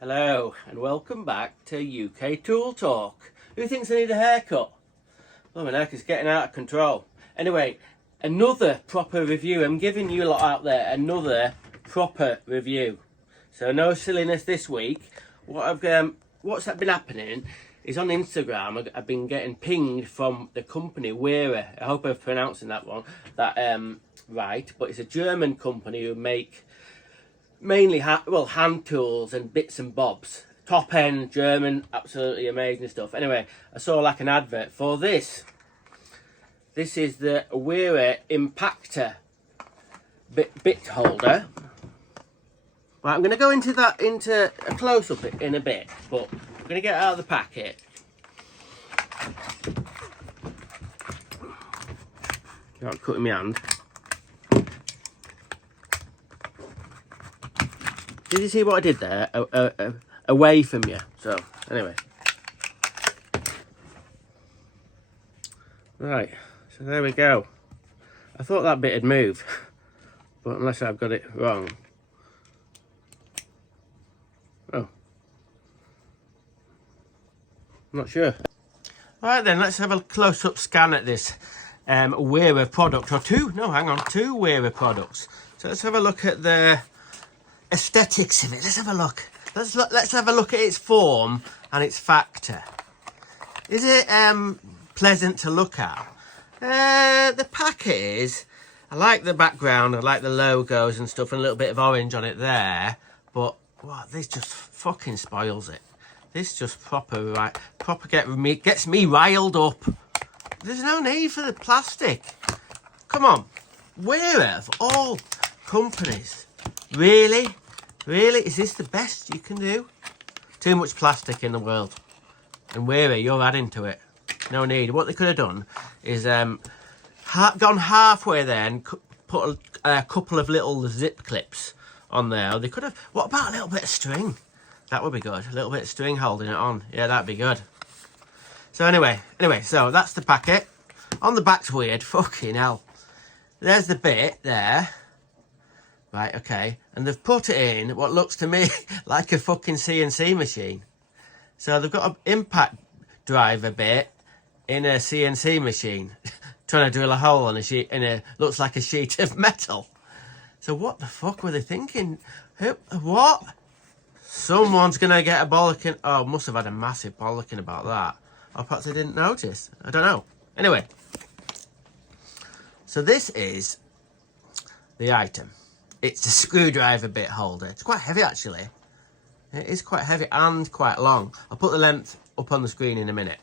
Hello and welcome back to UK Tool Talk. Who thinks I need a haircut? Oh, my neck is getting out of control. Anyway, another proper review. I'm giving you lot out there another proper review. So no silliness this week. What's been happening is on Instagram I've been getting pinged from the company Wearer. I hope I'm pronouncing that right, but it's a German company who make mainly hand tools and bits and bobs. Top end German, absolutely amazing stuff. Anyway, I saw like an advert for this. This is the Wearer Impactor bit holder. Right, I'm going to go into a close up in a bit, but I'm going to get it out of the packet. Not cutting my hand. Did you see what I did there? Away from you. So, anyway. Right, so there we go. I thought that bit had moved, but unless I've got it wrong. Oh. I'm not sure. Alright then, let's have a close-up scan at this Wearer product. Or two Wearer products. So let's have a look at the aesthetics of it. Let's have a look. Let's have a look at its form and its factor. Is it pleasant to look at? The packet is. I like the background. I like the logos and stuff, and a little bit of orange on it there. But what? This just fucking spoils it. This just gets me riled up. There's no need for the plastic. Come on, Wearer of all companies. Really? Really? Is this the best you can do? Too much plastic in the world. And Wearer, you're adding to it. No need. What they could have done is gone halfway there and put a couple of little zip clips on there. Or they could have... What about a little bit of string? That would be good. A little bit of string holding it on. Yeah, that'd be good. So anyway, so that's the packet. On the back's weird. Fucking hell. There's the bit there. Right, okay. And they've put it in what looks to me like a fucking CNC machine. So they've got an impact driver bit in a CNC machine. Trying to drill a hole in looks like a sheet of metal. So what the fuck were they thinking? What? Someone's going to get a bollocking. Oh, must have had a massive bollocking about that. Or perhaps I didn't notice. I don't know. Anyway. So this is the item. It's a screwdriver bit holder. It's quite heavy, actually. It is quite heavy and quite long. I'll put the length up on the screen in a minute.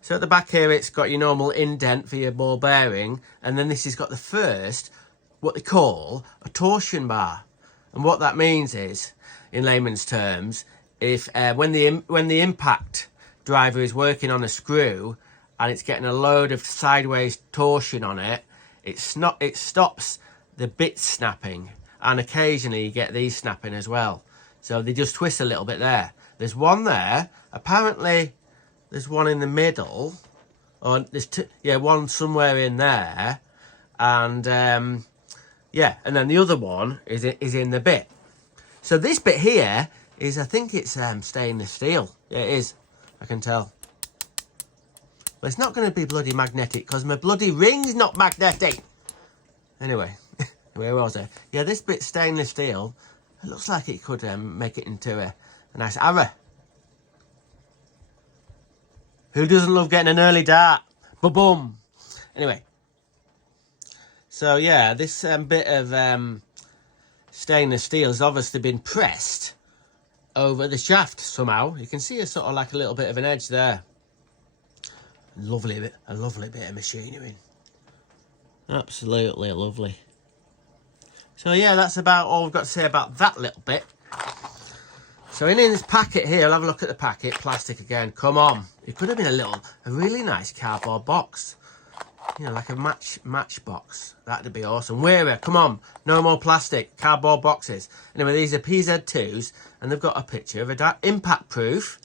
So at the back here, it's got your normal indent for your ball bearing. And then this has got the first, what they call a torsion bar. And what that means is, in layman's terms, if when the impact driver is working on a screw and it's getting a load of sideways torsion on it, it stops the bits snapping, and occasionally you get these snapping as well. So they just twist a little bit there. There's one there. Apparently there's one in the middle, or there's one somewhere in there, and and then the other one is in the bit. So this bit here is, I think it's stainless steel. Yeah, it is. I can tell. But it's not going to be bloody magnetic because my bloody ring's not magnetic. Anyway, where was I? Yeah, this bit's stainless steel. It looks like it could make it into a nice arrow. Who doesn't love getting an early dart? Ba-boom. Anyway. So, yeah, this bit of stainless steel has obviously been pressed over the shaft somehow. You can see a sort of like a little bit of an edge there. A lovely bit of machinery. Absolutely lovely. So yeah, that's about all we've got to say about that little bit. So in this packet here, I'll have a look at the packet. Plastic again. Come on. It could have been a really nice cardboard box. You know, like a match box. That'd be awesome. Wearer, come on. No more plastic. Cardboard boxes. Anyway, these are PZ2s, and they've got a picture of a impact proof.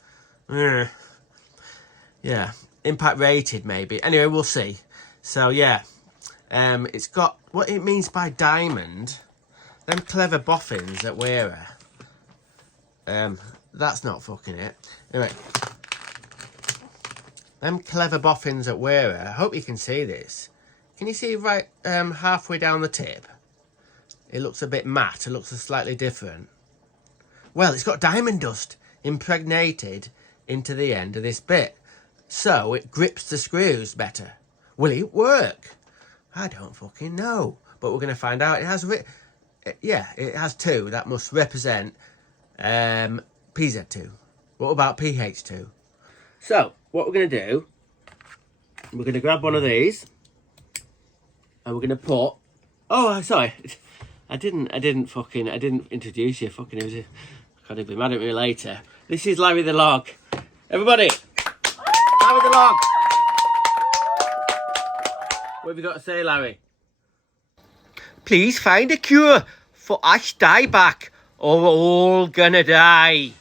Yeah, impact rated maybe. Anyway, we'll see. So yeah, it's got what it means by diamond. Them clever boffins at Wearer That's not fucking it. Anyway, them clever boffins at Wearer, I hope you can see this. Can you see right halfway down the tip? It looks a bit matte, it looks slightly different. Well, it's got diamond dust impregnated into the end of this bit, so it grips the screws better. Will it work? I don't fucking know, but we're going to find out. It has, it has 2. That must represent PZ2. What about PH2? So what we're going to do, we're going to grab one of these, and we're going to put. Oh, sorry, I didn't introduce you. Fucking, it was can't be mad at me later. This is Larry the Log. Everybody, Larry the Log. What have you got to say, Larry? Please find a cure for Ash dieback, or we're all gonna die.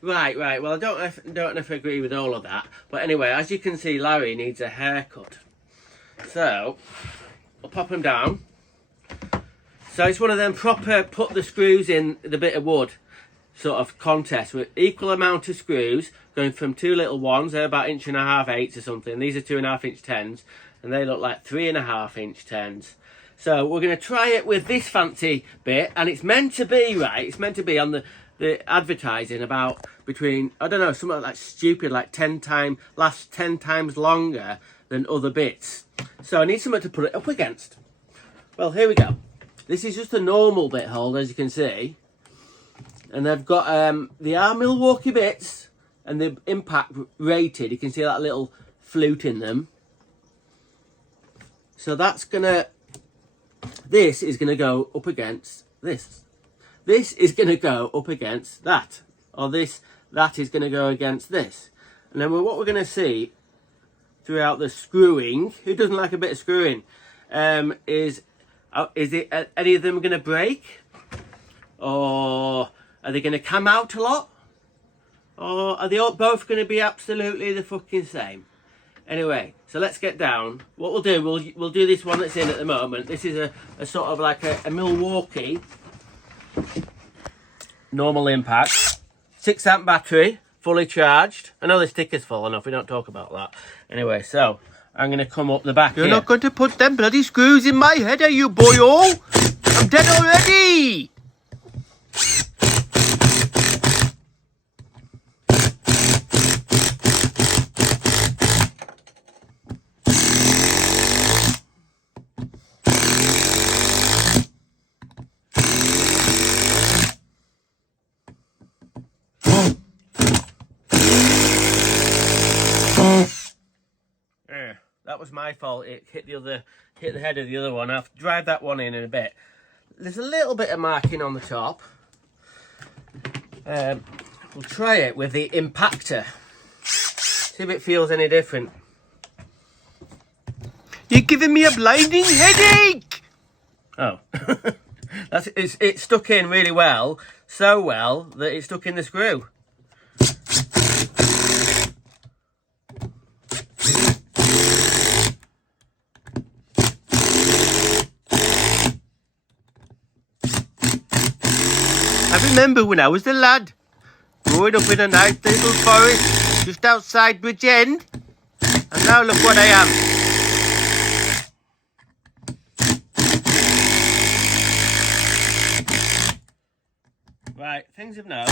Right. Well, I don't know if I agree with all of that, but anyway, as you can see, Larry needs a haircut. So I'll pop him down. So it's one of them proper put the screws in the bit of wood sort of contest with equal amount of screws going from 2 little ones. They're about 1.5 inches or something. These are 2.5 inch 10s, and they look like 3.5 inch 10s. So we're going to try it with this fancy bit, and it's meant to be, right, it's meant to be on the advertising about between, I don't know, something like stupid, like 10 times longer than other bits. So I need something to put it up against. Well, here we go. This is just a normal bit hold, as you can see. And they've got, they are Milwaukee bits, and the impact rated. You can see that little flute in them. So that's gonna, this is gonna go up against this. This is gonna go up against that. Or that is gonna go against this. And then what we're gonna see throughout the screwing, who doesn't like a bit of screwing, is any of them going to break? Or are they going to come out a lot? Or are they all both going to be absolutely the fucking same? Anyway, so let's get down. What we'll do, we'll do this one that's in at the moment. This is a sort of like a Milwaukee normal impact. 6 amp battery, fully charged. I know the sticker's full enough, we don't talk about that. Anyway, so I'm going to come up the back. You're not going to put them bloody screws in my head, are you, boyo? I'm dead already! That was my fault. It hit the head of the other one. I'll have to drive that one in a bit. There's a little bit of marking on the top. We'll try it with the impactor. See if it feels any different. You're giving me a blinding headache! Oh. It's stuck in really well. So well that it's stuck in the screw. I remember when I was a lad, growing up in a nice little forest just outside Bridgend, and now look what I am. Right, things have now.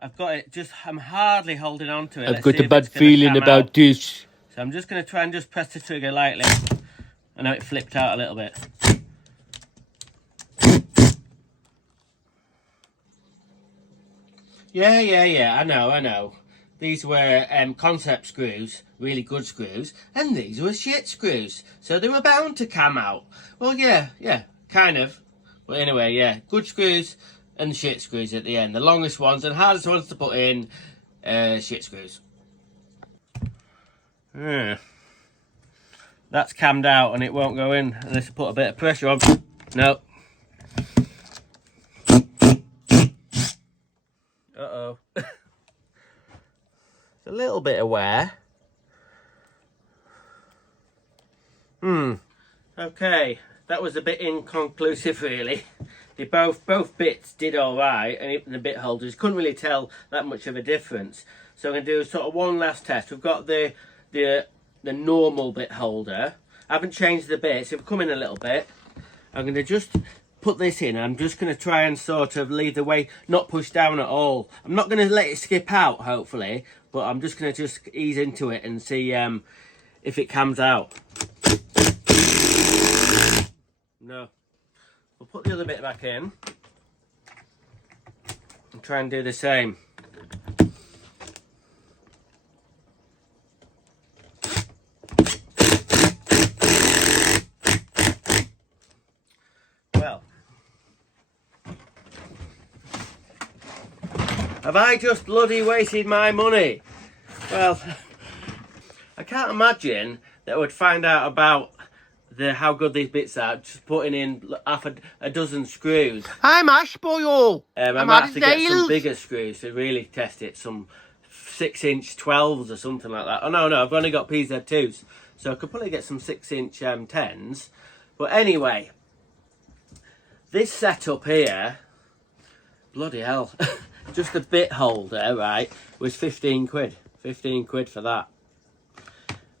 I've got it, I'm hardly holding on to it. I've got a bad feeling about this. So I'm just going to try and just press the trigger lightly. I know it flipped out a little bit. Yeah, I know. These were concept screws, really good screws, and these were shit screws. So they were bound to come out. Well, yeah, kind of. But anyway, yeah, good screws and shit screws at the end. The longest ones and hardest ones to put in, shit screws. That's cammed out and it won't go in unless you put a bit of pressure on. No. Uh-oh. It's a little bit of wear. Okay, that was a bit inconclusive really. they both bits did all right, and even the bit holders couldn't really tell that much of a difference. So I'm going to do sort of one last test. We've got the normal bit holder. I haven't changed the bits. They've come in a little bit. I'm going to just put this in. I'm just going to try and sort of leave the weight, not push down at all. I'm not going to let it skip out, hopefully, but I'm just going to just ease into it and see if it comes out. No. We'll put the other bit back in and try and do the same. Well, have I just bloody wasted my money? Well, I can't imagine that I would find out about how good these bits are just putting in half a dozen screws. I'm Ash Boyle. I might have to get some bigger screws to really test it, some 6-inch 12s or something like that. Oh no, I've only got PZ2s, so I could probably get some 6-inch 10s. But anyway, this setup here, bloody hell, just the bit holder, right, was 15 quid. 15 quid for that.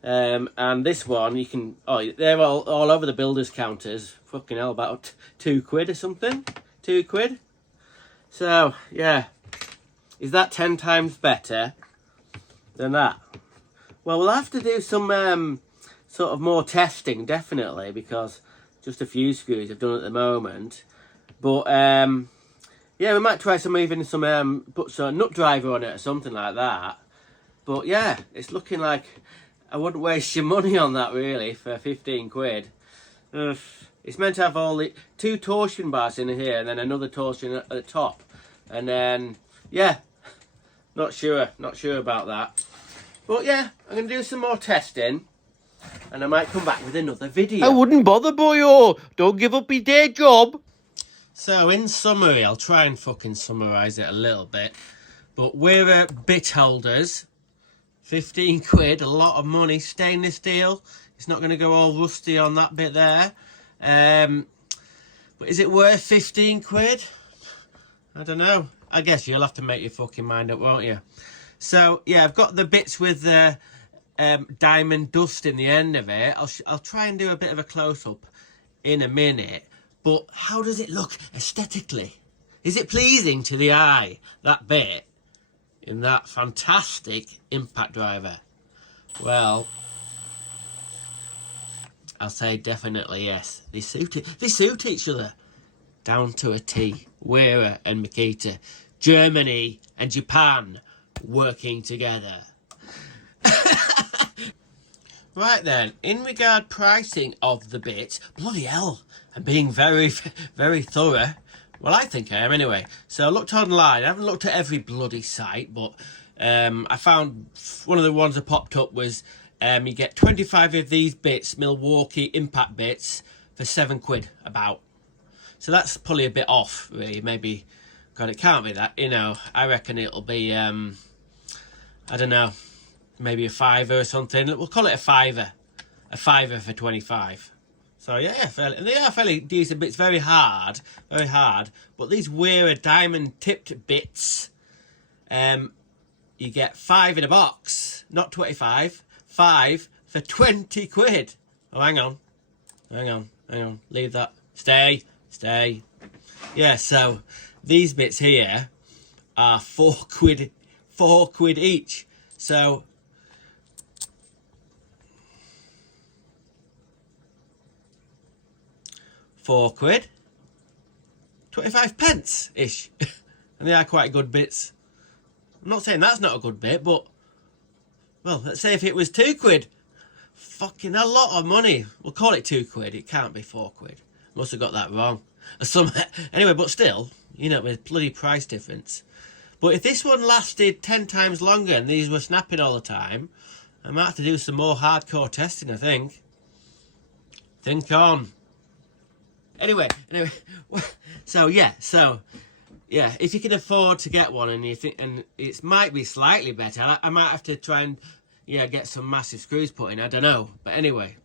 And this one, you can, they're all over the builders' counters. Fucking hell, about 2 quid or something. 2 quid. So, yeah. Is that 10 times better than that? Well, we'll have to do some sort of more testing, definitely, because just a few screws I've done at the moment. But, yeah, we might try put some nut driver on it or something like that. But, yeah, it's looking like I wouldn't waste your money on that, really, for 15 quid. It's meant to have all the 2 torsion bars in here and then another torsion at the top. And then, yeah, not sure about that. But yeah, I'm going to do some more testing and I might come back with another video. I wouldn't bother, boyo. Don't give up your day job. So, in summary, I'll try and fucking summarise it a little bit. But we're bit holders. 15 quid, a lot of money. Stainless steel. It's not going to go all rusty on that bit there. But is it worth 15 quid? I don't know. I guess you'll have to make your fucking mind up, won't you? So, yeah, I've got the bits with the diamond dust in the end of it. I'll try and do a bit of a close-up in a minute. But how does it look aesthetically? Is it pleasing to the eye, that bit? In that fantastic impact driver? Well, I'll say definitely yes. They suit each other down to a T. Wearer and Makita, Germany and Japan working together. Right then, in regard pricing of the bits, bloody hell, I'm being very, very thorough. Well, I think I am anyway. So I looked online. I haven't looked at every bloody site, but I found one of the ones that popped up was you get 25 of these bits, Milwaukee impact bits, for 7 quid about. So that's probably a bit off, really. Maybe, God, it can't be that. You know, I reckon it'll be, I don't know, maybe a fiver or something. We'll call it a fiver. A fiver for 25. So yeah, they are fairly decent bits, very hard. But these Wearer diamond tipped bits, you get 5 in a box, not 25, 5 for 20 quid. Oh, hang on, leave that, stay. Yeah, so these bits here are 4 quid each. So 4 quid, 25 pence ish. And they are quite good bits. I'm not saying that's not a good bit, but, well, let's say if it was 2 quid, fucking a lot of money. We'll call it 2 quid. It can't be 4 quid. Must have got that wrong. Anyway, but still, you know, with bloody price difference. But if this one lasted 10 times longer and these were snapping all the time, I might have to do some more hardcore testing, I think. Think on. Anyway, so yeah, if you can afford to get one and you think, and it might be slightly better, I might have to try and, yeah, get some massive screws put in, I don't know. But anyway,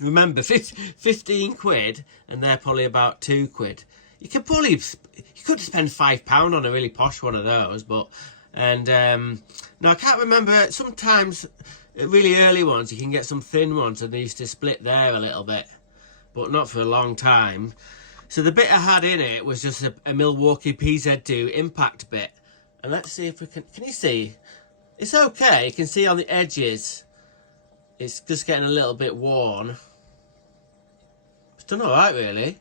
remember, 15 quid, and they're probably about 2 quid. you could probably, you could spend £5 on a really posh one of those, but, and, no, I can't remember, sometimes, really early ones, you can get some thin ones, and they used to split there a little bit, but not for a long time. So the bit I had in it was just a Milwaukee PZ2 impact bit, and let's see if we can you see? It's okay, you can see on the edges, it's just getting a little bit worn. It's done alright really.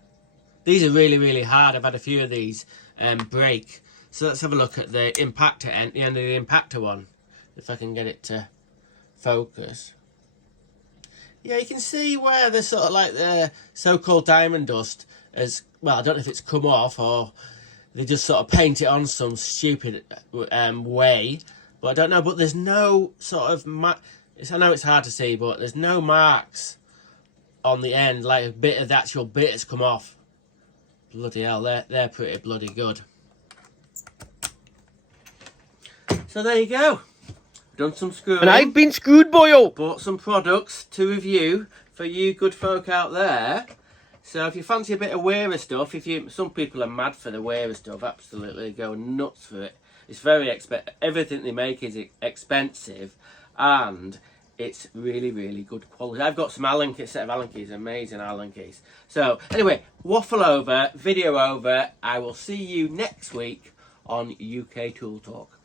These are really, really hard. I've had a few of these break. So let's have a look at the impactor end, the end of the impactor one. If I can get it to focus. Yeah, you can see where the sort of like the so-called diamond dust has, well, I don't know if it's come off or they just sort of paint it on some stupid way. But I don't know, but there's no sort of, I know it's hard to see, but there's no marks on the end, like a bit of the actual bit has come off. Bloody hell, they're pretty bloody good. So there you go. Done some screwing. And I've been screwed, boyo. Bought some products to review for you good folk out there. So if you fancy a bit of wearer stuff, some people are mad for the wearer stuff, absolutely go nuts for it. It's very everything they make is expensive, and it's really, really good quality. I've got some Allen keys, set of Allen keys, amazing Allen keys. So anyway, waffle over, video over. I will see you next week on UK Tool Talk.